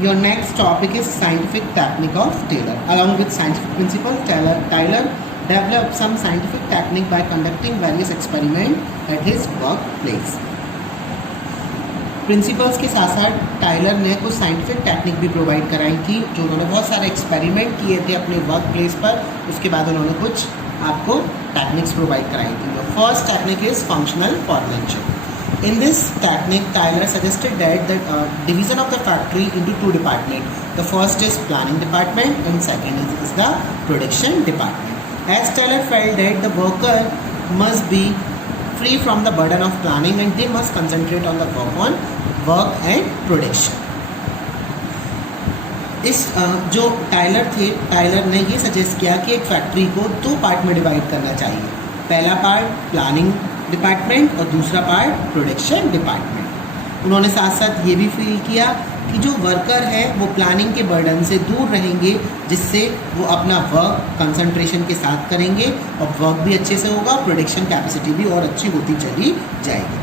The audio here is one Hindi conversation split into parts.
Your next topic is scientific technique of Taylor. Along with scientific principle, Taylor developed some scientific technique by conducting various experiments at his workplace. Principles के साथ साथ टाइलर ने कुछ साइंटिफिक टेक्निक भी प्रोवाइड कराई थी, जो उन्होंने बहुत सारे एक्सपेरिमेंट किए थे अपने वर्क प्लेस पर. उसके बाद उन्होंने कुछ आपको टेक्निक्स प्रोवाइड कराई थी. The first technique is functional formation. In this technique, Taylor suggested that the division of the factory into two departments. The first is planning department and second is the production department. As Taylor felt that the worker must be free from the burden of planning and they must concentrate on the work and production. इस जो टाइलर ने ये सजेस्ट किया कि एक फैक्ट्री को दो पार्ट में डिवाइड करना चाहिए. पहला पार्ट प्लानिंग डिपार्टमेंट और दूसरा पार्ट प्रोडक्शन डिपार्टमेंट. उन्होंने साथ साथ ये भी फील किया कि जो वर्कर है वो प्लानिंग के बर्डन से दूर रहेंगे, जिससे वो अपना वर्क कंसंट्रेशन के साथ करेंगे और वर्क भी अच्छे से होगा, प्रोडक्शन कैपेसिटी भी और अच्छी होती चली जाएगी.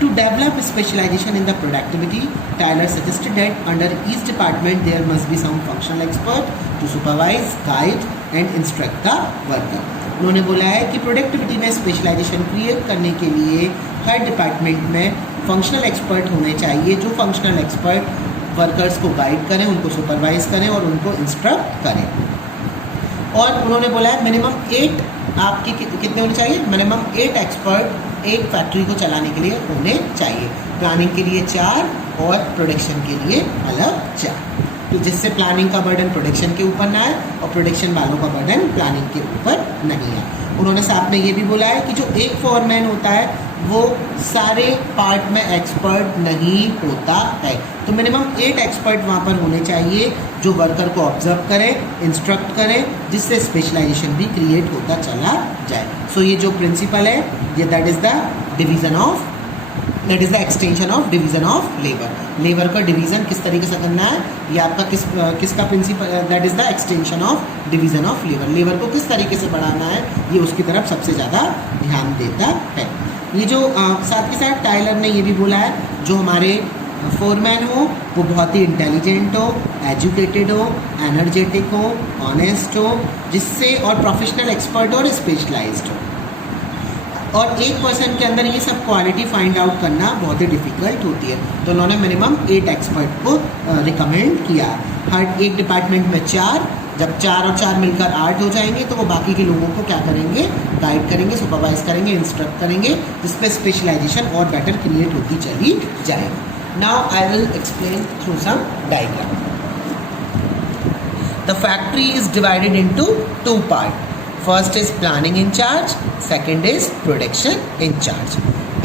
To develop specialization in the productivity, Taylor suggested that under each department there must be some functional expert to supervise, guide and instruct the worker. उन्होंने बोला है कि प्रोडक्टिविटी में स्पेशलाइजेशन क्रिएट करने के लिए हर डिपार्टमेंट में फंक्शनल एक्सपर्ट होने चाहिए, जो फंक्शनल एक्सपर्ट वर्कर्स को गाइड करें, उनको सुपरवाइज करें और उनको इंस्ट्रक्ट करें. और उन्होंने बोला है मिनिमम 8 आपके कितने होने चाहिए, मिनिमम 8 एक्सपर्ट एक फैक्ट्री को चलाने के लिए होने चाहिए. प्लानिंग के लिए 4 और प्रोडक्शन के लिए अलग 4, तो जिससे प्लानिंग का बर्डन प्रोडक्शन के ऊपर ना आए और प्रोडक्शन वालों का बर्डन प्लानिंग के ऊपर नहीं आए. उन्होंने साथ में ये भी बोला है कि जो एक फोरमैन होता है वो सारे पार्ट में एक्सपर्ट नहीं होता है, तो मिनिमम 8 एक्सपर्ट वहाँ पर होने चाहिए जो वर्कर को ऑब्जर्व करें, इंस्ट्रक्ट करें, जिससे स्पेशलाइजेशन भी क्रिएट होता चला जाए. सो ये जो प्रिंसिपल है ये that is the extension of division of labour. Labour का डिवीज़न किस तरीके से करना है, ये आपका किसका principal, that is the extension of division of labour. Labour को किस तरीके से बढ़ाना है, ये उसकी तरफ सबसे ज़्यादा ध्यान देता है. ये जो साथ के साथ टाइलर ने ये भी बोला है, जो हमारे फोरमैन हो वो बहुत ही इंटेलिजेंट हो, एजुकेटेड हो, एनर्जेटिक हो, ऑनेस्ट हो, जिससे और प्रोफेशनल एक्सपर्ट और स्पेशलाइज्ड हो. और एक पर्सन के अंदर ये सब क्वालिटी फाइंड आउट करना बहुत ही डिफ़िकल्ट होती है, तो उन्होंने मिनिमम 8 एक्सपर्ट को रिकमेंड किया. हर एक डिपार्टमेंट में 4, जब 4 और 4 मिलकर 8 हो जाएंगे तो वो बाकी के लोगों को क्या करेंगे, गाइड करेंगे, सुपरवाइज करेंगे, इंस्ट्रक्ट करेंगे, जिसपे स्पेशलाइजेशन और बेटर क्रिएट होती चली जाएगी. Now I will explain through some diagram. The factory is divided into 2 part. First is planning in charge, second is production in charge.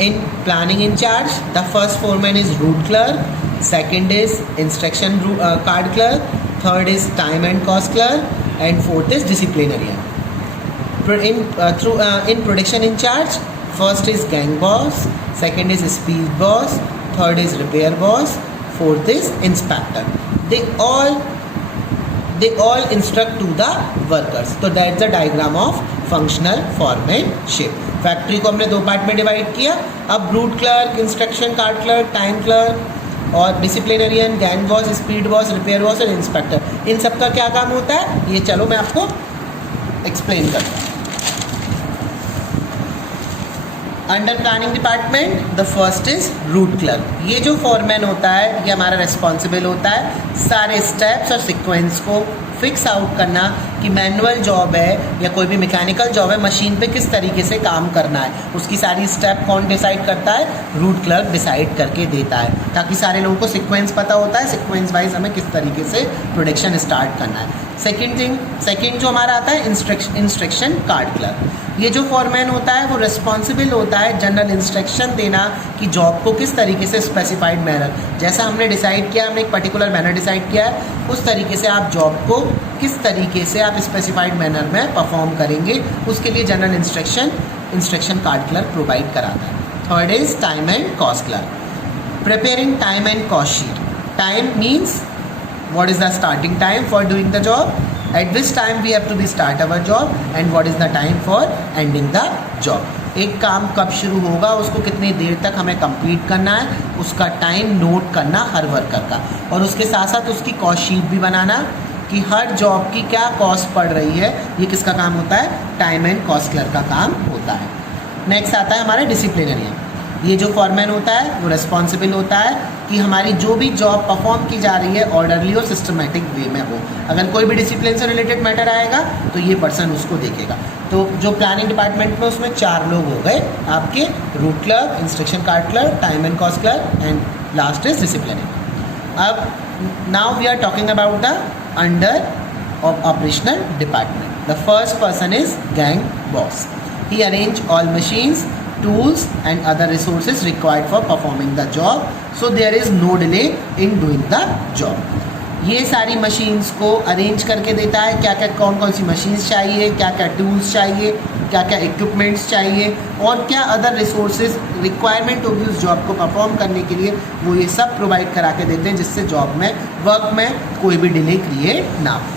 In planning in charge, the first foreman is route clerk, second is instruction card clerk, third is time and cost clerk, and fourth is disciplinarian. In production in charge, first is gang boss, second is speed boss, third is repair boss, fourth is inspector. They all instruct to the workers. So that's the diagram of functional foremanship. Factory को हमने 2 पार्ट में डिवाइड किया. अब route clerk, instruction card clerk, time clerk और disciplinarian, gang boss, speed boss, repair boss और इंस्पेक्टर, इन सब का क्या काम होता है, ये चलो मैं आपको एक्सप्लेन करता हूँ. Under planning department the first is root clerk. ये जो फॉरमैन होता है ये हमारा रिस्पॉन्सिबल होता है सारे स्टेप्स और सीक्वेंस को फिक्स आउट करना कि मैनुअल जॉब है या कोई भी मैकेनिकल जॉब है, मशीन पे किस तरीके से काम करना है, उसकी सारी स्टेप कौन डिसाइड करता है, रूट क्लर्क डिसाइड करके देता है, ताकि सारे लोगों को सीक्वेंस पता होता है, सीक्वेंस वाइज हमें किस तरीके से प्रोडक्शन स्टार्ट करना है. सेकेंड जो हमारा आता है इंस्ट्रक्शन कार्ड क्लर्क. ये जो फॉरमैन होता है वो रिस्पॉन्सिबल होता है जनरल इंस्ट्रक्शन देना कि जॉब को किस तरीके से स्पेसिफाइड मैनर, जैसा हमने डिसाइड किया, हमने एक पर्टिकुलर मैनर डिसाइड किया है, उस तरीके से आप जॉब को किस तरीके से आप स्पेसिफाइड मैनर में परफॉर्म करेंगे, उसके लिए general instruction card clerk provide कराता है. Third is time and cost clerk. Preparing time and cost sheet. Time means what is the starting time for doing the job, at which time we have to be start our job, and what is the time for ending the job. एक काम कब शुरू होगा, उसको कितनी देर तक हमें कंप्लीट करना है, उसका टाइम नोट करना हर वर्कर का, और उसके साथ साथ उसकी कॉस्ट शीट भी बनाना कि हर जॉब की क्या कॉस्ट पड़ रही है। ये किसका काम होता है? टाइम एंड कॉस्ट क्लर्क का काम होता है। नेक्स्ट आता है हमारा डिसिप्लिनरियन। ये जो फॉरमैन होता है वो रिस्पॉन्सिबल होता है कि हमारी जो भी जॉब परफॉर्म की जा रही है ऑर्डरली और सिस्टमेटिक वे में हो। अगर कोई भी डिसिप्लिन से रिलेटेड मैटर आएगा तो ये पर्सन उसको देखेगा। तो जो प्लानिंग डिपार्टमेंट में उसमें 4 लोग हो गए आपके, route clerk, instruction card clerk, time and cost clerk and last is disciplinary. अब now we are talking about the under of operational department. The first person is gang boss. He arrange all machines, tools and other resources required for performing the job, so there is no delay in doing the job. ये सारी मशीन्स को अरेंज करके देता है, क्या क्या कौन कौन सी मशीन्स चाहिए, क्या क्या टूल्स चाहिए, क्या क्या इक्विपमेंट्स चाहिए और क्या अदर रिसोर्सेज रिक्वायरमेंट होगी उस जॉब को परफॉर्म करने के लिए, वो ये सब प्रोवाइड करा के देते हैं जिससे जॉब में वर्क में कोई भी डिले क्रिएट ना हो।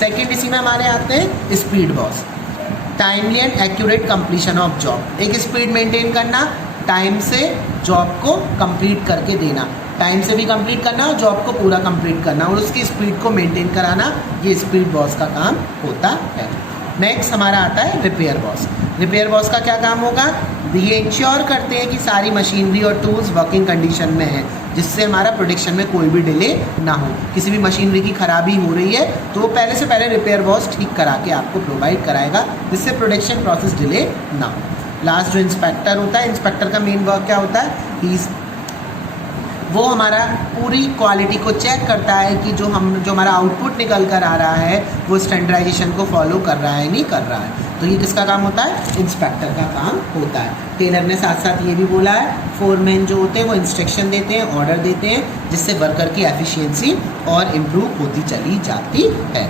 सेकेंड इसी में हमारे आते हैं speed boss. Timely and accurate completion of job. एक स्पीड मेंटेन करना, टाइम से जॉब को कंप्लीट करके देना, टाइम से भी कंप्लीट करना और जॉब को पूरा कंप्लीट करना और उसकी स्पीड को मेंटेन कराना, ये स्पीड बॉस का काम होता है। नेक्स्ट हमारा आता है रिपेयर बॉस। रिपेयर बॉस का क्या काम होगा? ये इंश्योर करते हैं कि सारी मशीनरी और टूल्स वर्किंग कंडीशन में है, जिससे हमारा प्रोडक्शन में कोई भी डिले ना हो। किसी भी मशीनरी की खराबी हो रही है तो वो पहले से पहले रिपेयर बॉस ठीक करा के आपको प्रोवाइड कराएगा, जिससे प्रोडक्शन प्रोसेस डिले ना हो। लास्ट जो इंस्पेक्टर होता है, इंस्पेक्टर का मेन वर्क क्या होता है? वो हमारा पूरी क्वालिटी को चेक करता है कि जो हमारा आउटपुट निकल कर आ रहा है वो स्टैंडर्डाइजेशन को फॉलो कर रहा है नहीं कर रहा है। तो ये किसका काम होता है? इंस्पेक्टर का काम होता है। टेलर ने साथ साथ ये भी बोला है, फोरमैन जो होते हैं वो इंस्ट्रक्शन देते हैं, ऑर्डर देते हैं, जिससे वर्कर की एफिशिएंसी और इम्प्रूव होती चली जाती है।